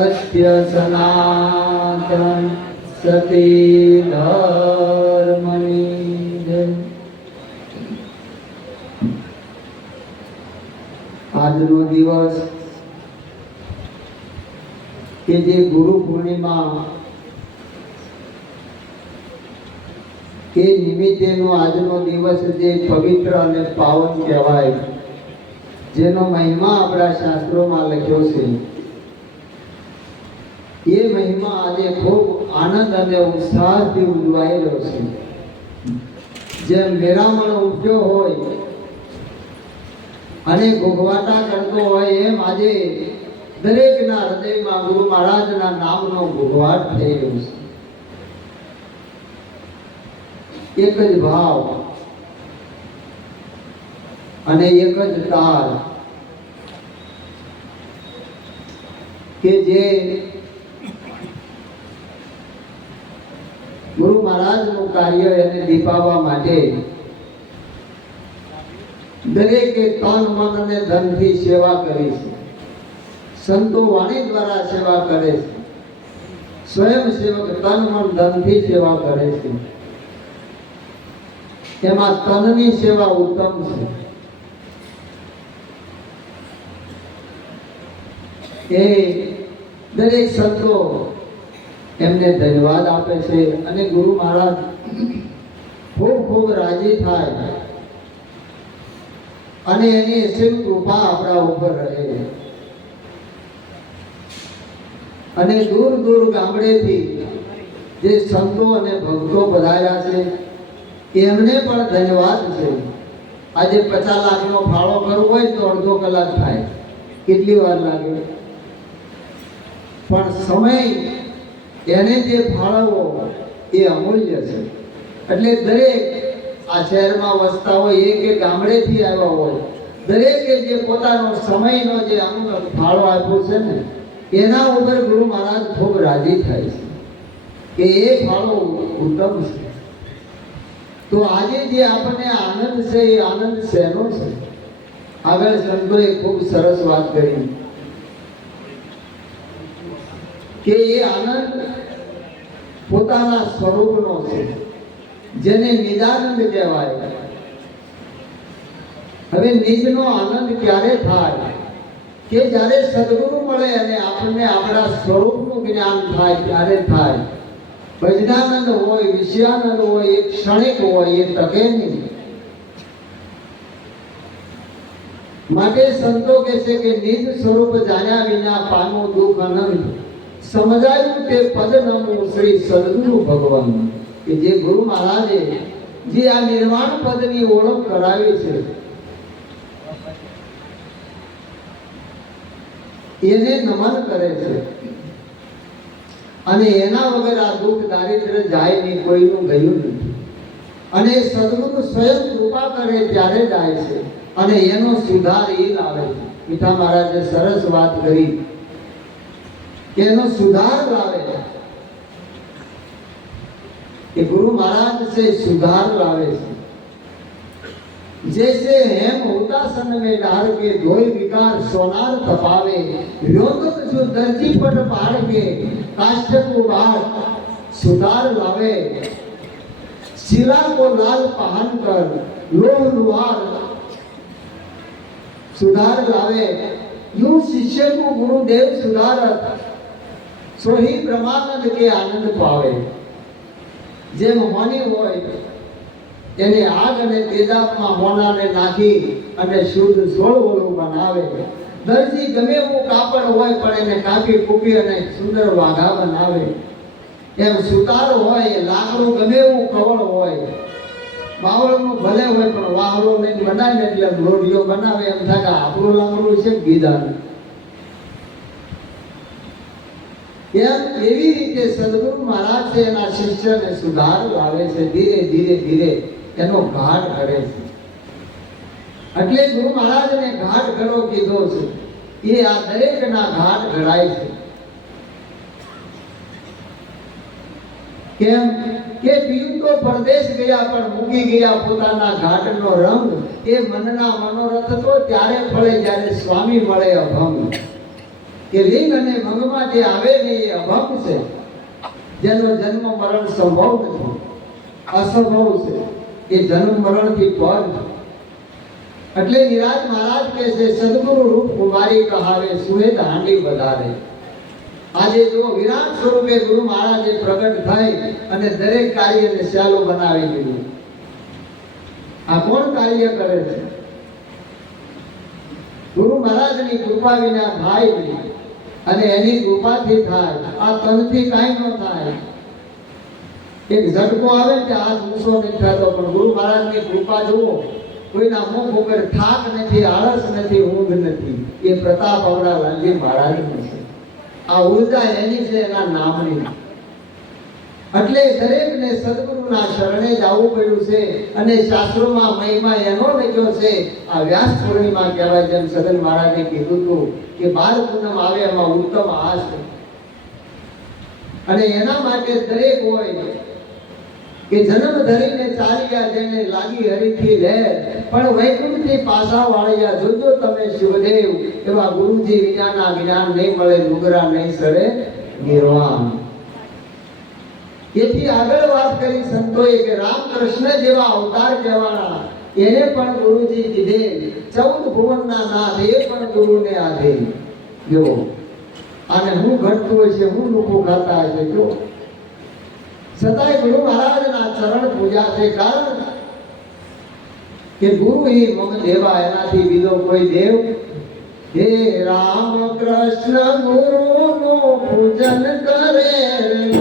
સત્ય સનાતન સતી ધર્મની આજનો દિવસ કે જે ગુરુ પૂર્ણિમા એ નિમિત્તેનો આજનો દિવસ જે પવિત્ર અને પાવન કહેવાય, જેનો મહિમા આપણા શાસ્ત્રોમાં લખ્યો છે. એ મહિમા આજે ખૂબ આનંદ અને ઉત્સાહથી ઉજવાયેલો છે. જેમ મેરામણ ઉઠ્યો હોય અને ભોગવાટા કરતો હોય એમ આજે દરેકના હૃદયમાં ગુરુ મહારાજના નામનો ઘોઘવાટ થયેલો છે. એક જ ભાવ અને એક જ તાર કે જે ગુરુ મહારાજનું કાર્ય એને દીપાવવા માટે દરેકે તન, મન અને ધનથી સેવા કરી છે. સંતો વાણી દ્વારા સેવા કરે છે. સ્વયં સેવક તન, મન, ધનથી સેવા કરે છે. એમાં તનની સેવા ઉત્તમ છે. એ દરેક સંતો એમને ધન્યવાદ આપે છે અને ગુરુ મહારાજ ખૂબ ખૂબ રાજી થાય. અને એની શિવ કૃપા આપણા ઉપર રહે. અને દૂર દૂર ગામડેથી જે સંતો અને ભક્તો પધાર્યા છે, એમને પણ ધન્યવાદ છે. આજે પચાસ લાખનો ફાળો કરવો હોય તો અડધો કલાક થાય. કેટલી વાર લાગે? પણ સમય એને જે ફાળવવો એ અમૂલ્ય છે. એટલે દરેક આ શહેરમાં વસતા હોય એ કે ગામડેથી આવ્યા હોય, દરેકે જે પોતાનો સમયનો જે અમુક ફાળો આપ્યો છે ને, એના ઉપર ગુરુ મહારાજ ખૂબ રાજી થાય છે. કે એ ફાળો ઉત્તમ છે. તો આજે જે આપણને આનંદ છે, એ આનંદ શેનો છે? આગળ સંતોએ ખૂબ સરસ વાત કરી. કે એ આનંદ પોતાના સ્વરૂપનો છે, જેને નિદાનંદ કહેવાય. હવે નિજનો આનંદ ક્યારે થાય? કે જ્યારે સદગુરુ મળે અને આપણને આપણા સ્વરૂપનું જ્ઞાન થાય, ત્યારે થાય. ભજનાનંદ હોય, વિષયાનંદ હોય, એ ક્ષણિક હોય, એ તકે નહીં. માટે સંતો કહે છે કે નિજ સ્વરૂપ જાણ્યા વિના પામો દુઃખ અનંત. સમજાયું તે પદ નમો શ્રી સદગુરુ ભગવાન કે જે ગુરુ મહારાજે જે આ નિર્વાણ પદની ઓળખ કરાવી છે. એને નમન કરે છે. અને એના વગર આ દુઃખ દારિદ્ર્ય જાય નહીં, કોઈનું ગયું નથી. અને સદગુરુ સ્વયં કૃપા કરે ત્યારે જાય છે. અને એનો સુધાર એ લાવે છે. મીઠા મહારાજે સરસ વાત કરી. કે એનો સુધાર લાવે છે કે ગુરુ મહારાજ से सुधार लावे છે जैसे हेम होतासन में डाल के धोई विकार सोनार तपावे योगत जो दर्जी पट पाड़ के काष्ठ को बाढ़ सुधार लावे शिला को लाल पहन कर लोह लुहार सुधार लावे यूं शिष्य को गुरुदेव सुधारत સો સોહી પ્રમાનંદ કે આનંદ પાવે જેમ મની હોય, એને આગ અને તેજાબમાં મોનાને નાખી અને શુદ્ધ સોળ સોળવોળું બનાવે. દરજી ગમે એવું કાપડ હોય, પણ એને કાપી કૂપી અને સુંદર વાઘા બનાવે. એમ સુતાર હોય એ લાકડું ગમે એવું કવળ હોય. બાવળનું ભલે હોય, પણ વાહરો લઈને બનાવે એટલે લોઢીઓ બનાવે. એમ થાય કે આપણું લાકડું છે ગીધાનું એમ એવી રીતે સદગુરુ મહારાજ છે એના શિષ્યને સુધાર લાવે છે? ધીરે ધીરે ધીરે એનો ઘાટ કરે છે. એટલે ગુરુ મહારાજને ઘાટ ઘડો કીધો છે. એ આ દરેકના ઘાટ ઘડાય છે. કેમ કે પીયું તો પરદેશ ગયા પણ મૂકી ગયા પોતાના ઘાટનો રંગ. એ મનના મનોરથ તો ત્યારે ફળે, જ્યારે સ્વામી મળે અભંગ. કે લિંગ અને મંગમાં જે આવે ને એ અભંગ છે. જેનો જન્મ મરણ સંભવ નથી. અસંભવ છે. એ જન્મ મરણથી પર એટલે નિરાજ મહારાજ કહે છે, સદગુરુ રૂપ કુમારી કહાવે સુહેત હાંડી વધારે આજે જો વિરાટ સ્વરૂપે ગુરુ મહારાજે પ્રગટ થઈ અને દરેક કાર્યને શ્યાલો બનાવી દીધું. આ કોણ કાર્ય કરે છે? ગુરુ મહારાજની કૃપા વિના ભાઈ નહીં. અને એની કૃપાથી થાય, આ તનથી કાંઈ ન થાય. એક ઝટકો આવે કે આ ઊંચો નથી થતો, પણ ગુરુ મહારાજની કૃપા જુઓ, કોઈના મુખ ઉપર થાક નથી, આળસ નથી, ઊંઘ નથી. એ પ્રતાપ અવરા લાલજી મહારાજનો છે. આ ઊર્જા એની છે, એના નામની. એટલે દરેકને સદગુરુના શરણે જવું પડ્યું છે અને શાસ્ત્રોમાં મહિમા એનો લખ્યો છે. આ વ્યાસ પૂર્ણિમા કહેવાય જેમ સદન મહારાજે કીધું હતું કે બાર પૂનમ આવે એમાં ઉત્તમ આ છે. અને એના માટે દરેક હોય કે જન્મ ધરીને ચાલ્યા જેને લાગી હરીથી લે. પણ વૈકુંઠથી પાછા વાળ્યા જોજો તમે શિવદેવ, એવા ગુરુજી વિનાના જ્ઞાન નહીં મળે નુગરા નહીં સરે નિર્વાણ. એથી આગળ વાત કરી સંતોએ કે રામકૃષ્ણ જેવા અવતાર કહેવાના. એને પણ ગુરુજી કીધે, ચૌદ ભુવનના નાથ એ પણ ગુરુને આધે. જો અને હું ઘટતું હોય છે, હું લોકો ગાતા છે, જો. છતાંય ગુરુ મહારાજના ચરણ પૂજા છે, કારણ કે ગુરુ એ મમ દેવા, એનાથી બીજો કોઈ દેવ હે રામ કૃષ્ણ ગુરુ નું પૂજન કરે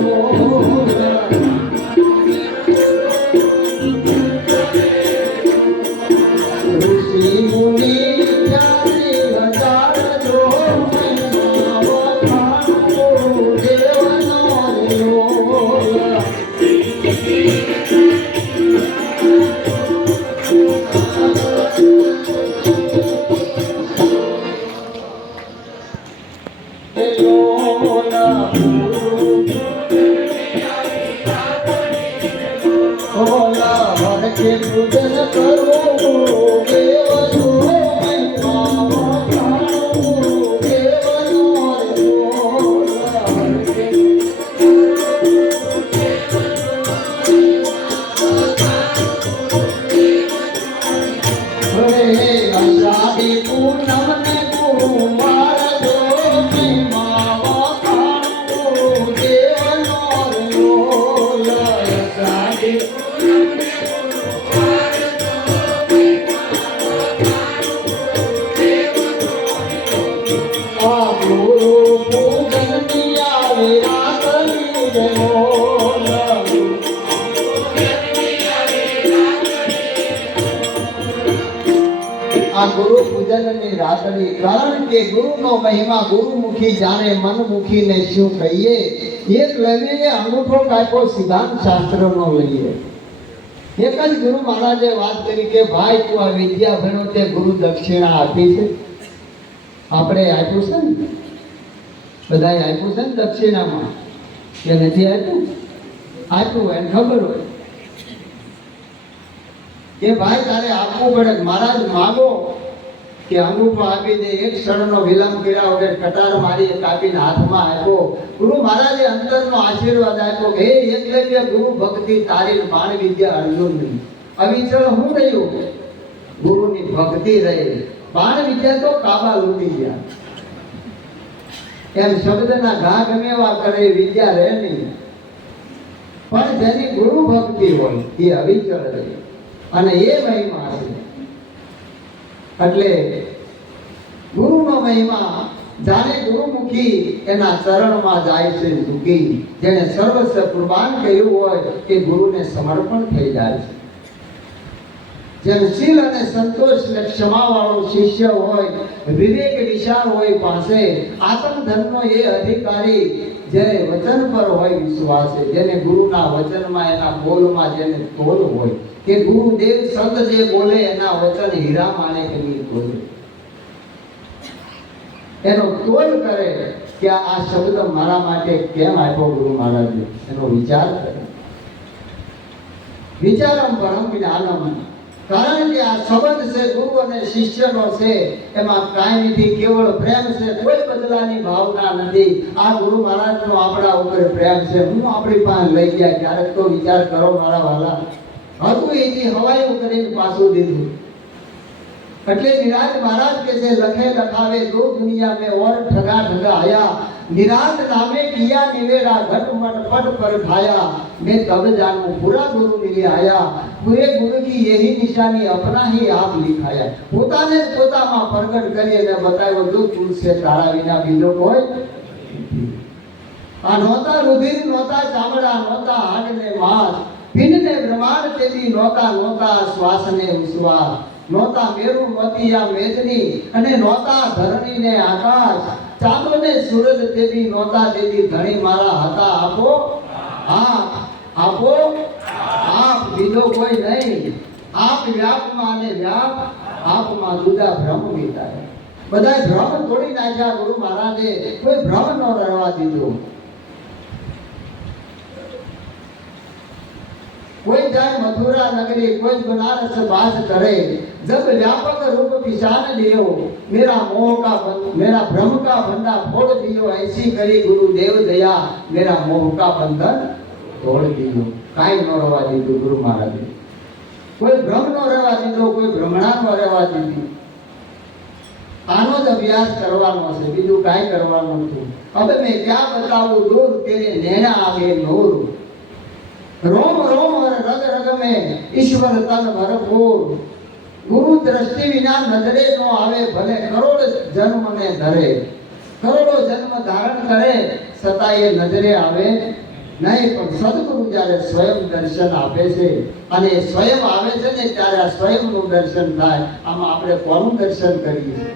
ગુરુમુખી મન મૂકીને શું કહીએ? એક લઈને અંગૂઠો કાપ્યો, સિદ્ધાંત શાસ્ત્રનો લઈએ. એક જ ગુરુ મહારાજે વાત કરી કે, ભાઈ, તું આ વિદ્યા ભણો, તે ગુરુ દક્ષિણા આપી છે. આપણે આપ્યું છે ને? બધાએ આપ્યું છે ને દક્ષિણામાં? કે નથી આપ્યું? આપ્યું એને ખબર હોય. કે, ભાઈ, તારે આપવું પડે. મહારાજ, માગો. કે અનુપ આપીને એક ક્ષણનો વિલંબ કર્યા વગર કટાર મારી કાપીને હાથમાં આપ્યો. ગુરુ મહારાજે અંતરનો આશીર્વાદ આપ્યો હે એકલવ્ય ગુરુ, ભક્તિ તારી બાણ વિદ્યા અર્જુનની અવિચળ હું રહ્યું ગુરુની ભક્તિ રહી. બાણ વિદ્યા તો કાબા લૂટી ગયા. એમ શબ્દના ઘા ગમે કરે વિદ્યા રહે નહીં. પણ જેની ગુરુ ભક્તિ હોય, એ અવિચળ રહે. અને એ મહિમા છે. એટલે ગુરુનો મહિમા જાણે ગુરુમુખી એના ચરણમાં જાય છે ઝૂકી. જેને સર્વસ્વ કુરબાન કર્યું હોય એ ગુરુને સમર્પણ થઈ જાય છે. જેમ શીલ અને સંતોષ ને ક્ષમાવાળો શિષ્ય હોય, વિવેક વિશાળ હોય પાસે, આત્મધનનો એ અધિકારી જેને વચન પર હોય વિશ્વાસ જેને ગુરુના વચનમાં એના બોલમાં જેને તોલ હોય. કે ગુરુદેવ સંત જે બોલે એના વચન હીરા માણે કે નહીં બોલે? એનો તોલ કરે કે આ શબ્દ મારા માટે કેમ આપ્યો ગુરુ મહારાજે? એનો વિચાર કરે. વિચારમ પરમ જ્ઞાનમ. કારણ કે આ સંબંધ છે ગુરુ અને શિષ્યનો છે, એમાં કાંઈ નથી, કેવળ પ્રેમ છે, કોઈ બદલાની ભાવના નથી. આ ગુરુ મહારાજનો આપણા ઉપર પ્રેમ છે. હું આપણી પાસે લઈ ગયા, ક્યારેક તો વિચાર કરો મારા વાલા. હતું એ જે હવાયું કરીને પાછું દીધું. એટલે નિરાજ મહારાજ કે છે, લખે લખાવે દો દુનિયા મેં ઓર ઠગા ઠગા આયા, નિરાજ નામે કિયા નિવેરા ઘટ મન પટ પર ખાયા મેં તબ જાનું પૂરા ગુરુ મિલી આયા, પૂરે ગુરુ કી યહી નિશાની અપના હી આપ લિખાયા. પોતાને પોતામાં પ્રગટ કરી અને બતાવ્યો, જો તુલસે તારા વિના બીજો કોઈ આ નહોતા રુધિર, નહોતા ચામડા, નહોતા હાડ ને પિંડ ને બ્રહ્માંડ તેથી નોતા નહોતા શ્વાસ ને ઉશ્વાસ મેરુ મતિયા મેદની અને નોતા ધરણીને આકાશ. ચાંદો સૂરજ તેથી નોતા તેથી ધણી મારા હતા. આપો. હા આપો. આપ બીજો કોઈ નહીં. આપ વ્યાપમાં અને વ્યાપ. આપમાં જુદા ભ્રમ વિતાય. બધા ભ્રમ તોડી નાખ્યા ગુરુ મહારાજે. કોઈ ભ્રમ ન રહેવા દીધો. कोई जाए मथुरा नगरी कोई बनारस बास करे जब व्यापक रूप पिछान लियो मेरा मोह का बं- मेरा भ्रम का बंधा फोड़ दियो ऐसी करी गुरुदेव दया मेरा मोह का बंधन तोड़ दियो કાંઈ ન રહેવા દીધું ગુરુ મહારાજે કોઈ ભ્રમ ન રહેવા દીધો કોઈ ભ્રમણા ન રહેવા દીધી આનો જ અભ્યાસ કરવાનો છે બીજું કાંઈ કરવાનું નથી હવે મેં ક્યાં બતાવું દૂર તેરે નૈણા આવે નૂર રોમ રોમ રગ રગ ઈશ્વર તન ભરપૂર. ગુરુ દ્રષ્ટિ વિના નજરે નો આવે, ભલે કરોડ જન્મ ને ધરે. કરોડો જન્મ ધારણ કરે, છતાંય નજરે આવે નહીં, પણ સદગુરુ જ્યારે સ્વયં દર્શન આપે છે, અને સ્વયં આવે છે ને ત્યારે આ સ્વયંનું દર્શન થાય, આમાં આપણે કોનું દર્શન કરીએ?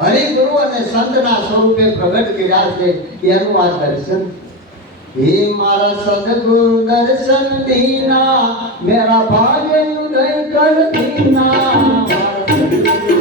હરિગુરુ અને સંતના સ્વરૂપે પ્રગટ કર્યા છે, એનું આ દર્શન છે હે મારા સદગુરુ દર્શન દીના મેરા ભાગ્ય ઉદય કર દીના. મારા સદગુરુ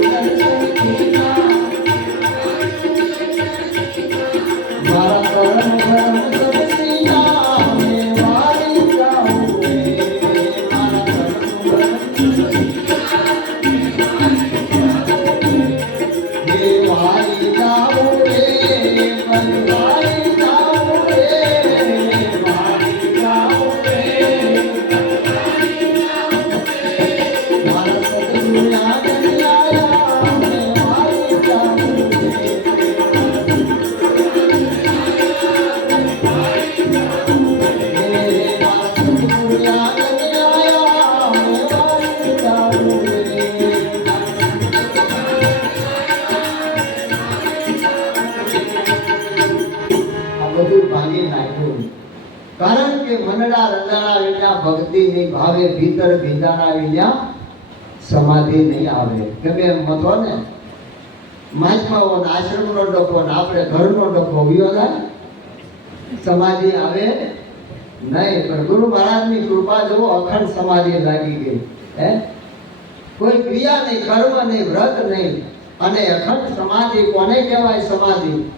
વિના સમાધિ નહીં આવે. ગમે એમ મતો ને? મહાત્માઓ આશ્રમનો ડખો ને આપણે ઘરનો ડખો, વિયો થાય સમાધિ આવે નહીં. પણ ગુરુ મહારાજની કૃપા જુઓ, અખંડ સમાધિ લાગી ગઈ. હે? કોઈ ક્રિયા નહીં, કર્મ નહીં, વ્રત નહીં. અને અખંડ સમાધિ કોને કહેવાય સમાધિ?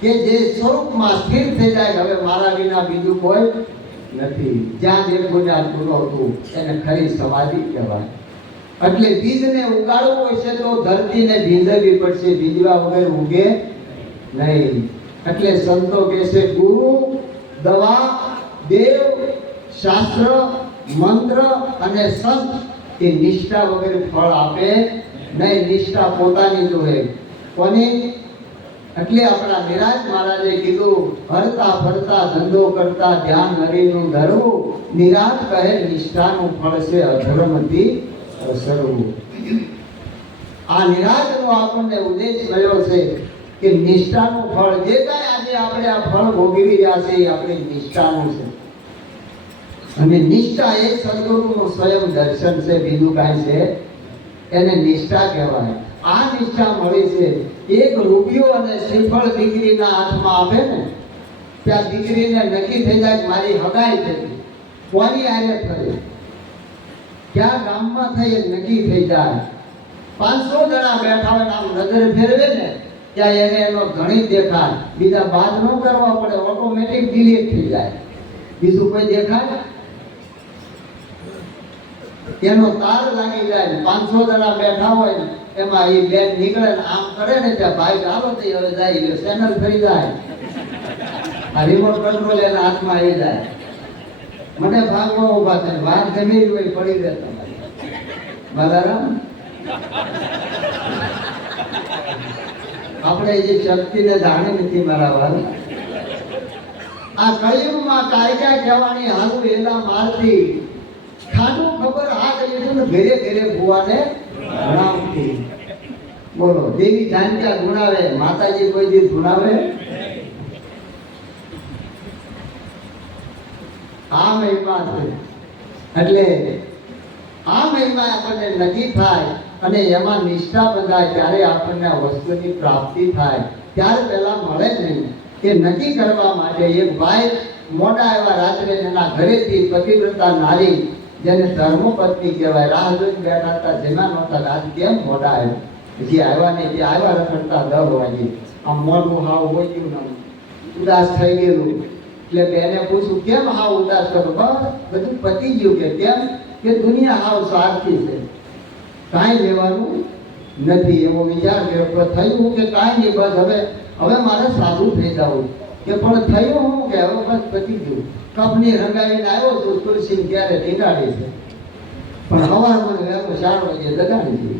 કે જે સ્વરૂપમાં સ્થિર થઈ જાય, હવે મારા વિના બીજું કોઈ નથી. જ્યાં જે પૂરો હતું, એને ખરી સમાધિ કહેવાય. એટલે બીજને ઉગાડવું હોય છે તો ધરતીને ભીંજવી પડશે, ભીંજવા વગર ઉગે નહીં. એટલે સંતો કહે છે, ગુરુ, દવા, દેવ, શાસ્ત્ર, મંત્ર અને સંત, એ નિષ્ઠા વગર ફળ આપે નહીં. નિષ્ઠા પોતાની જોહે કોની? એટલે આપણા નિરાજ મહારાજે કીધું, ફરતા ફરતા, ધંધો કરતા ધ્યાન હરિનું ધરવું નિરાજ કહે નિષ્ઠાનું ફળ છે અધર્મથી સરવું આ નિરાજનો આપણને ઉદ્દેશ મળ્યો છે કે નિષ્ઠાનું ફળ, જે કાંઈ આજે આપણે આ ફળ ભોગવી રહ્યા છે એ આપણી નિષ્ઠાનું છે. અને નિષ્ઠા એ સદગુરુનું સ્વયં દર્શન છે, બીજું કાંઈ છે એને નિષ્ઠા કહેવાય. આ નિષ્ઠા મળી છે. એક રૂપિયો અને શ્રીફળ દીકરીના હાથમાં આપે ને, ત્યાં દીકરીને નક્કી થઈ જાય મારી હગાઈ થતી કોની આરે ફરે? ક્યાં ગામમાં થઈ એ નક્કી થઈ જાય. પાંચસો જણા બેઠા હોય આમ નજર ફેરવે ને, ત્યાં એને એનો ગણિત દેખાય. બીજા બાદ ન કરવા પડે ઓટોમેટિક ડિલીટ થઈ જાય. બીજું કોઈ દેખાય? એનો તાર લાગી જાય પાંચસો જણા બેઠા હોય ને, એમાં એ બેન નીકળે ને આમ કરે ને ત્યાં ભાઈ ચાલો તો હવે જાય ચેનલ ફરી જાય. આ રિમોટ કંટ્રોલ એના હાથમાં આવી જાય. મને ભાગવા ઊભા થાય, વાત ગમે હોય, પડી જાય તમારી. આપણે જે શક્તિને જાણી નથી મારા વાલ. આ કળિયુગમાં કાયદા કહેવાની હાલું એના મારતી. ખાનું ખબર આ કરી છે ઘેરે ઘરે ભુવાને ભણાવતી બોલો, દેવી જાણ્યા ગુણાવે માતાજી કોઈ દી ગુણાવે આ મહિમા છે. એટલે આ મહિમા આપણને નજીક થાય અને એમાં નિષ્ઠા બંધાય ત્યારે આપણને વસ્તુની પ્રાપ્તિ થાય, ત્યારે પહેલા મળે જ નહીં. એ નક્કી કરવા માટે એક ભાઈ મોટા એવા રાત્રે એના ઘરેથી પતિવ્રતા નારી જેને ધર્મપત્ની કહેવાય. રાહ જોઈને બેઠા હતા, જેના નહોતા આજ કેમ મોટા આવ્યા? જે આવ્યા નહીં તે આવ્યા રખડતા દર વાગે આમ મોઢું હાવ હોય ગયું ને ઉદાસ થઈ ગયેલું. એટલે બેને પૂછ્યું, કેમ હાવ ઉદાસ કરો બસ, બધું પતી ગયું કે કેમ? કે દુનિયા હાવ સ્વાર્થી છે. કાંઈ લેવાનું નથી. એવો વિચાર કર્યો. થયું કે કાંઈ નહીં, બસ હવે હવે મારે સાદું થઈ જવું. કે પણ થયું હું કે હવે બસ પતી ગયું. કપની રંગાવીને આવ્યો તો તુલસી ત્યારે ટીંગાડી છે. પણ હવાર મને વહેલો ચાર વાગે દગાડી છે.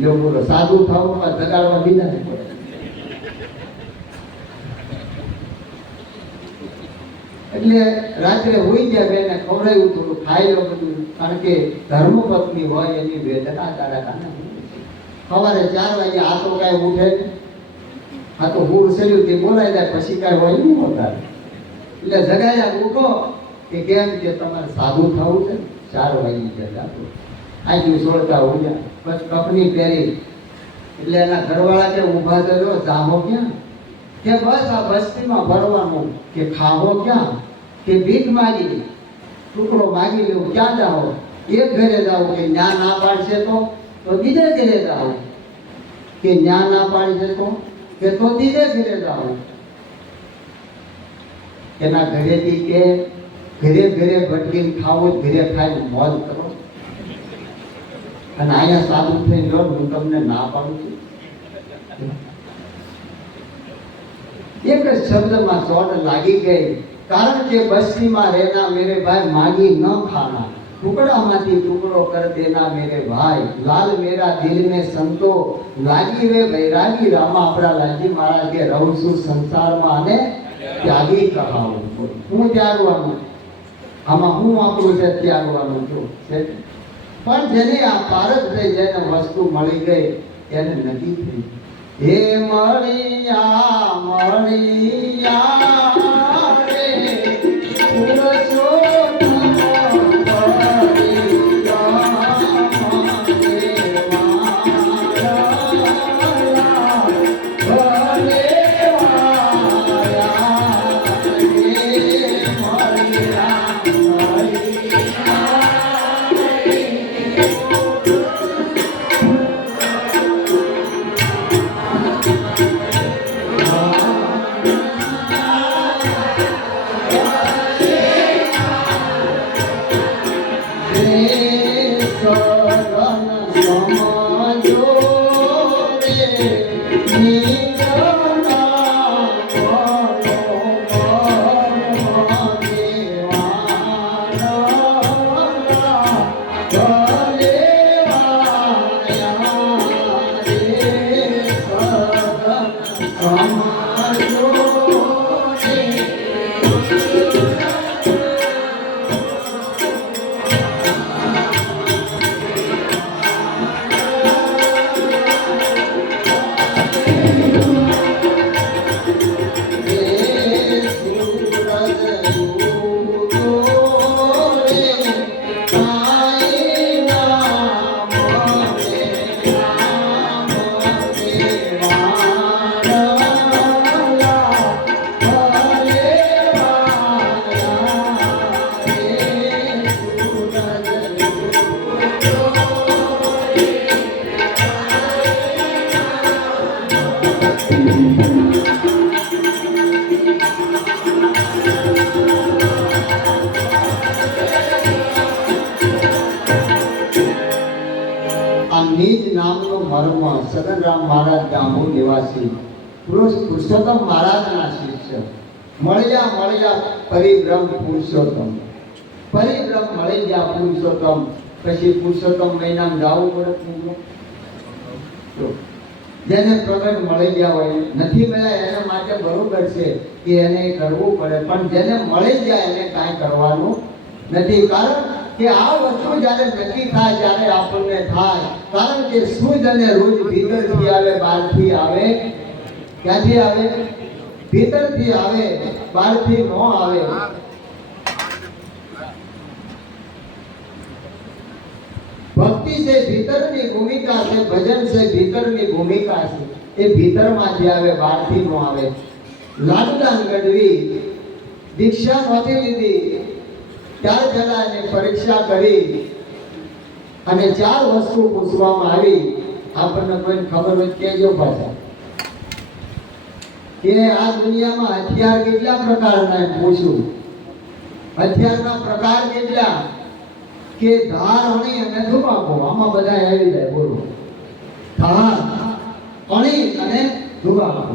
જો બોલો સાધુ થવામાં દગાડવા બીજા નહીં પડે. એટલે રાત્રે હોઈ ગયા બેને ખવડાવ્યું થોડું ખાઈ લો બધું, કારણ કે ધર્મપત્ની હોય એની વેદના તારા કાને સવારે ચાર વાગે તો કાંઈ ઉઠે ને આ તો હું ઉછળ્યું તે બોલાઈ જાય, પછી કાંઈ હોય નહીં હોતા એટલે જગાયા ઉઠો કે કેમ કે તમારે સાદું થવું છે ચાર વાગી ગયા આટલું સોળતા હોય બસ કપની પહેરી. એટલે એના ઘરવાળા કે ઊભા થયો જામો ક્યાં? કે બસ આ બસ્તીમાં ભરવાનું કે ખાવો ક્યાં? કે ભીખ માગી ટુકડો માગી લેવું ક્યાં જાઓ? એક ઘરે જાઓ કે ન્યા ના પાડશે તો? તો બીજે ઘરે જાઓ. કે ન્યા ના પાડશે તો? કે તો ધીરે ધીરે જાઓ. એના ઘરેથી કે ઘરે ઘરે ભટકીને ખાવો ઘરે ખાઈને મોજ કરો. અને અહીંયા સાદું થઈને લો હું તમને ના પાડું છું. એક જ શબ્દમાં ચોટ લાગી ગઈ, કારણ કે બસ્તીમાં રહેના મેરે ભાઈ માગી ન ખાના. ટુકડામાંથી ટુકડો કર દેના મેરે ભાઈ. લાલ મેરા દિલ મે સંતો લાગી વે વૈરાગી રામા. આપણા લાલજી મહારાજ કે રહું છું સંસારમાં અને ત્યાગી કહાવું હું ત્યાગવાનું આમાં હું આપણું છે ત્યાગવાનું છું. પણ જેને આ પારદ થઈ જેને વસ્તુ મળી ગઈ, એને નક્કી થઈ. હે મળિયા મળિયા Oh. સદનરામ મહારાજ ગામો નિવાસી. પુરુષ પુરુષોત્તમ મહારાજના શિષ્ય. મળ્યા મળ્યા પરિબ્રહ્મ પુરુષોત્તમ. પરિબ્રહ્મ મળી ગયા પુરુષોત્તમ. પછી પુરુષોત્તમ મહિનામાં ગાવું પડે જેને પ્રગટ મળી ગયા હોય, નથી મળ્યા એના માટે બરોબર છે કે એને કરવું પડે. પણ જેને મળી જાય એને કાંઈ કરવાનું નથી. કારણ કે આ વસ્તુ જ્યારે નક્કી થાય ત્યારે આપણને થાય કારણ કે સૂજ અને રોજ ભીતરથી આવે બહારથી આવે ક્યાંથી આવે ભીતરથી આવે બહારથી ન આવે ભક્તિ છે ભીતરની ભૂમિકા છે ભજન છે ભીતરની ભૂમિકા છે એ ભીતરમાંથી આવે બહારથી ન આવે લાડુદાન ગઢવી દીક્ષા નહોતી લીધી જરા એને પરીક્ષા કરી અને ચાર વસ્તુ પૂછવામાં આવી. આપણને કોઈ ખબર હોય કેજો પાછા. કે આ દુનિયામાં હથિયાર કેટલા પ્રકારના પૂછ્યું હથિયારના પ્રકાર કેટલા? કે ધાર, અણી અને ધુમાકો. આમાં બધા આવી જાય, બોલો. ધાર, અણી અને ધુમાકો.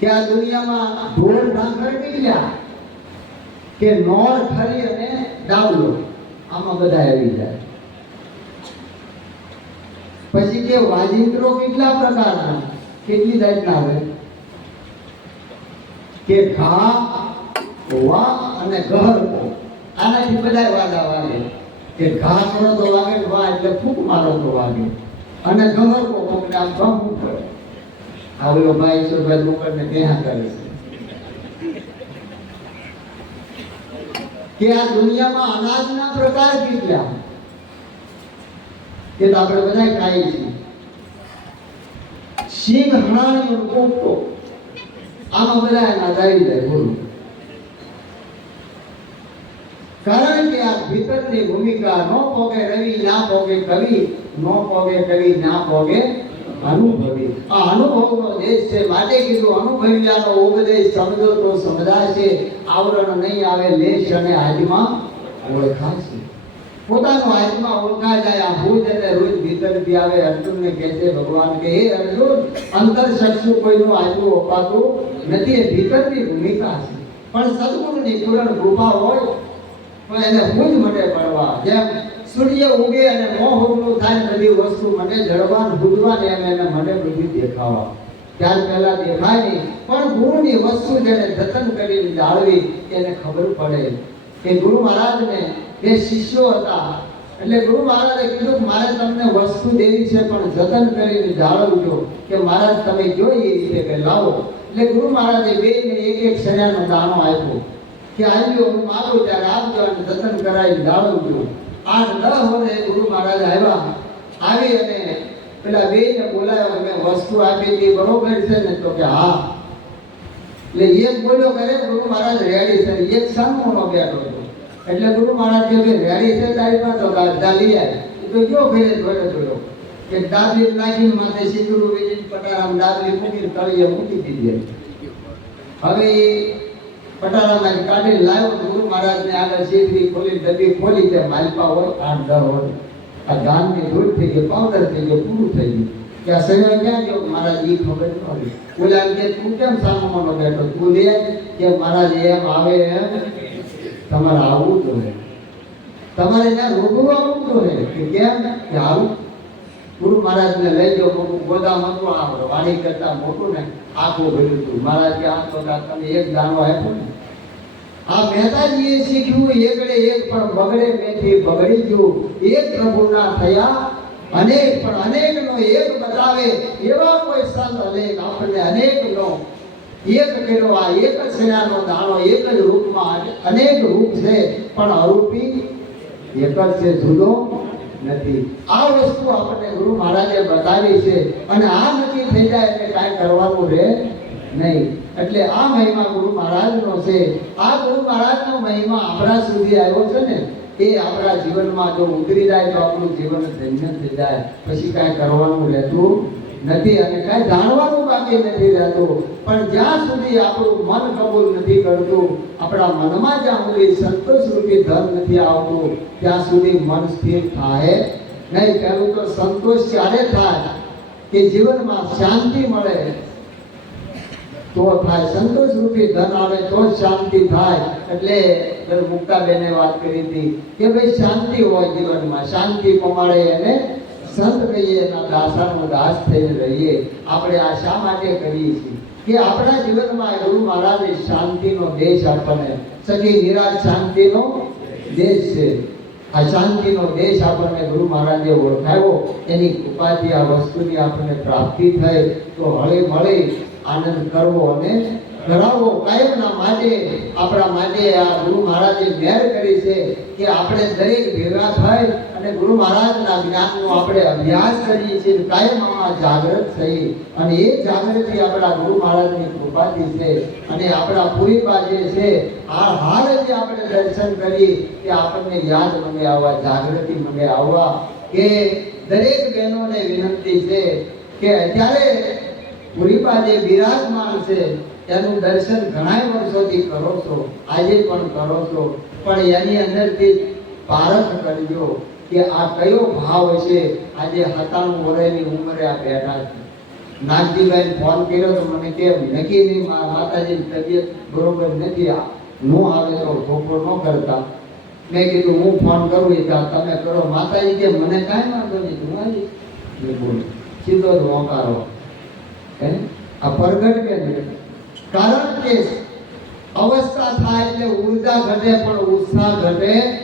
કે આ દુનિયામાં ઢોર ઢાંકર કેટલા? કે નોર ખરી અને ડાવલો આમાં બધા આવી જાય. પછી કે વાજિંત્રો કેટલા પ્રકારના? કેટલી જાતના આવે? કે ઘા વા અને ગહર આનાથી બધા વાદા વાગે. કે ઘા કરો તો વાગે વા એટલે ફૂંક મારો તો વાગે. અને ગહર કો કોકને આમ ગમ ઉપર. આ ભાઈ સો ભાઈ લોકોને ત્યાં કરે છે. કે આ દુનિયામાં અનાજના પ્રકાર કેટલા? કે તો આપણે બધા ખાઈએ છીએ. સિંહ, હણાણી અને આમાં બધા આવી જાય બોલો. કારણ કે આ ભીતરની ભૂમિકા નો પોગે રવિ, ના પોગે કવિ, નો પોગે કવિ, ના પોગે અનુભવી. આ અનુભવનો દેશ છે, માટે કીધું, અનુભવ્યાનો ઉપદેશ સમજો તો સમજાશે આવરણ નહીં આવે, લેશ અને આજમાં ઓળખાશે પોતાનો હાથમાં ઓળખા જાય, આ ભૂત અને રોજ ભીતરથી આવે, અર્જુનને કહે છે, ભગવાન, કે હે અર્જુન, અંતર શખ્સુ કોઈનું આજનું અપાતું નથી, એ ભીતરની ભૂમિકા છે. પણ સદગુરુની પૂરણ કૃપા હોય, તો એને ભૂજ મને પડવા. જેમ સૂર્ય ઉગે અને મોહ ઉગલું થાય બધી વસ્તુ મને જળવાન ભૂજવા ને એમ એને મને બધી દેખાવા. ત્યાર પહેલા દેખાય નહીં, પણ ગુરુની વસ્તુ જેને જતન કરીને જાળવી એને ખબર પડે. કે ગુરુ મહારાજને બે શિષ્યો હતા. એટલે ગુરુ મહારાજે કીધું મારે તમને વસ્તુ દેવી છે, પણ જતન કરીને જાળવજો કે મહારાજ, તમે જોઈ એ રીતે કે લાવો. એટલે ગુરુ મહારાજે બે ને એક એક શેણાનો દાણો આપ્યો કે આવ્યો હું માગું ત્યારે આપજો અને જતન કરાવી જાળવજો. આઠ ન હોય ગુરુ મહારાજ આવ્યા. આવી અને પેલા બે ને બોલાવ્યા મેં વસ્તુ આપી હતી, બરોબર છે ને? તો કે હા. એટલે એક બોલ્યો કરે ગુરુ મહારાજ રેડી છે. એક સામોનો બેઠો હતો. એટલે ગુરુ મહારાજ કે રેડી છે તારી પાસે? અડધા લઈ આવે તો કયો ફેરે ધોળે ધોળો કે ડાબલી નાખીને માથે સિંદૂર વીજી પટારામ ડાબલી મૂકીને તળિયે મૂકી દીધી હવે એ કાઢી લાવ્યો ગુરુ મહારાજને આગળ સીધરી ખોલી ડબ્બી ખોલી કે માલપા હોય, આઠ દસ હોય. આ ધાનની ધૂળ થઈ ગઈ, પાવડર થઈ ગયો પૂરું થઈ ગયું. કે આ શરીર ક્યાં ગયો? મહારાજ એ ખબર ન હતી બોલે, આમ કે તું કેમ સામામાં બેઠો? તું લે કે મહારાજ એમ આવે એમ તમારે આવવું જોઈએ તમારે ત્યાં રૂબરૂ આવવું જોઈએ કે કેમ? કે આવું ગુરુ મહારાજને લઈ જાઓ મોટું ગોદામ હતું, આ વાણી કરતા મોટું ને આખું ભર્યું હતું. મહારાજ આ તો તમે એક દાણો આપ્યો ને? આ મહેતાજીએ શીખ્યું, એકડે એક પણ બગડે મેથી બગડી ગયું. એક પ્રભુના થયા અનેક, પણ અનેક નો એક બતાવે. એવા કોઈ સંત અનેક આપણને અનેક નો એક કર્યો. આ એક જ સેનાનો દાણો એક જ રૂપમાં અનેક રૂપ છે, પણ અરૂપી એક જ છે જુદો. નથી. આ વસ્તુ આપણને ગુરુ મહારાજે બતાવી છે અને આ નક્કી થઈ જાય એટલે કાંઈ કરવાનું રહે નહીં. એટલે આ મહિમા ગુરુ મહારાજનો છે. આ ગુરુ મહારાજનો મહિમા આપણા સુધી આવ્યો છે ને, એ આપણા જીવનમાં જો ઉતરી જાય તો આપણું જીવન ધન્ય થઈ જાય. પછી કાંઈ કરવાનું રહેતું નથી અને કાંઈ જાણવાનું બાકી નથી રહેતું. પણ જ્યાં સુધી આપણું મન કબૂલ નથી કરતું, આપણા મનમાં જ્યાં સુધી સંતોષ રૂપી ધન નથી આવતું, ત્યાં સુધી મન સ્થિર થાય નહીં. પહેલું તો સંતોષ ત્યારે થાય? કે જીવનમાં શાંતિ મળે, તો થાય. સંતોષ રૂપી ધન આવે તો શાંતિ થાય. એટલે મુક્તાબેને વાત કરી હતી કે ભાઈ, શાંતિ હોય જીવનમાં. શાંતિ પમાડે એને સંત કહીએ એના દાસાનો દાસ થઈને રહીએ, આપણે આ શા માટે કરીએ છીએ. કે આપણા જીવનમાં ગુરુ મહારાજે શાંતિનો દેશ આપણને સગી નિરાજ શાંતિનો દેશ છે. આ શાંતિનો દેશ આપણને ગુરુ મહારાજે ઓળખાવ્યો એની કૃપાથી આ વસ્તુની આપણને પ્રાપ્તિ થઈ. તો હળે મળે આનંદ કરવો અને કરાવો કાયમના માટે, આપણા માટે આ ગુરુ મહારાજે મેર કરી છે કે આપણે દરેક ભેગા થઈ અને ગુરુ મહારાજના જ્ઞાનનો આપણે અભ્યાસ કરીએ છીએ કાયમ આમાં જાગૃત થઈ અને એ જાગૃતિ આપણા ગુરુ મહારાજની કૃપાથી છે. અને આપણા પૂરીબા જે છે, આ હાલ જે આપણે દર્શન કરી કે આપણને યાદ મને આવવા, જાગૃતિ મને આવવા કે દરેક બહેનોને વિનંતી છે કે અત્યારે પુરીપા જે બિરાજમાન છે, એનું દર્શન ઘણા વર્ષોથી કરો છો, આજે પણ કરો છો. પણ એની અંદરથી પારખ કરજો. કે આ કયો ભાવ છે? આજે સત્તાણું વર્ષની ઉંમરે આ બેઠા છે. નાનજીભાઈ ફોન કર્યો તો મને કેમ નક્કી નહીં માતાજીની તબિયત બરોબર નથી. આ હું આવે તો ઠોકરો ન કરતા. મેં કીધું, હું ફોન કરું એ તમે કરો. માતાજી કે, મને કાંઈ વાંધો નહીં હું આવી. બોલ સીધો જ હોંકારો. હે? આ પ્રગટ કે નહીં? કારણ કે અવસ્થા થાય એટલે ઊર્જા ઘટે, પણ ઉત્સાહ ઘટે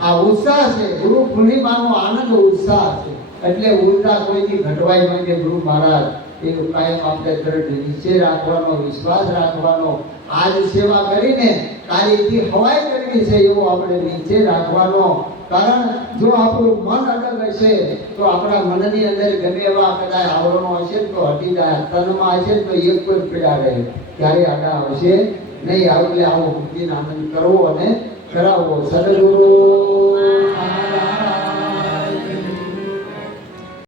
આ ઉત્સાહ છે, ગુરુ પૂર્ણિમાનો આનંદ, ઉત્સાહ છે. એટલે ઊર્જા કોઈની ઘટવાય માંગે ગુરુ મહારાજ એનું કાયમ આપણે દ્રઢ નીચે રાખવાનો, વિશ્વાસ રાખવાનો, આજ સેવા કરીને કાલીથી હવાઈ કરવી છે એવો આપણે નીચે રાખવાનો. કારણ જો આપણું મન અડગ હશે, તો આપણા મનની અંદર ગમે એવા કદાચ આવરણો હશે, તો હટી જાય, તનમાં હશે, તો એક કોઈ પીડા રહે. ત્યારે આડા આવશે નહીં. આવું એટલે આવો ભક્તિનો આનંદ કરવો અને Hello, Sarah,